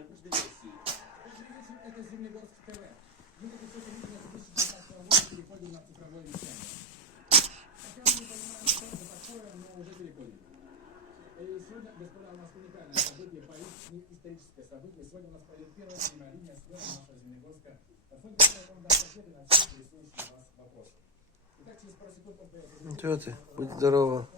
каждой версии. Это Зимнегорск ТВ. Мы это все видели в 2019 году, переходим на цифровое вещание. Пока мы не понимаем, что это такое, но уже переходим. И сегодня, господа, у нас уникальное событие, историческое событие. Сегодня у нас пройдет первая прямая линия с нашего Зимнегорска. Фонд, который вам даст ответы на все интересующие вас вопросы. Итак, через пару секунд... Чего ты? Будь здорова.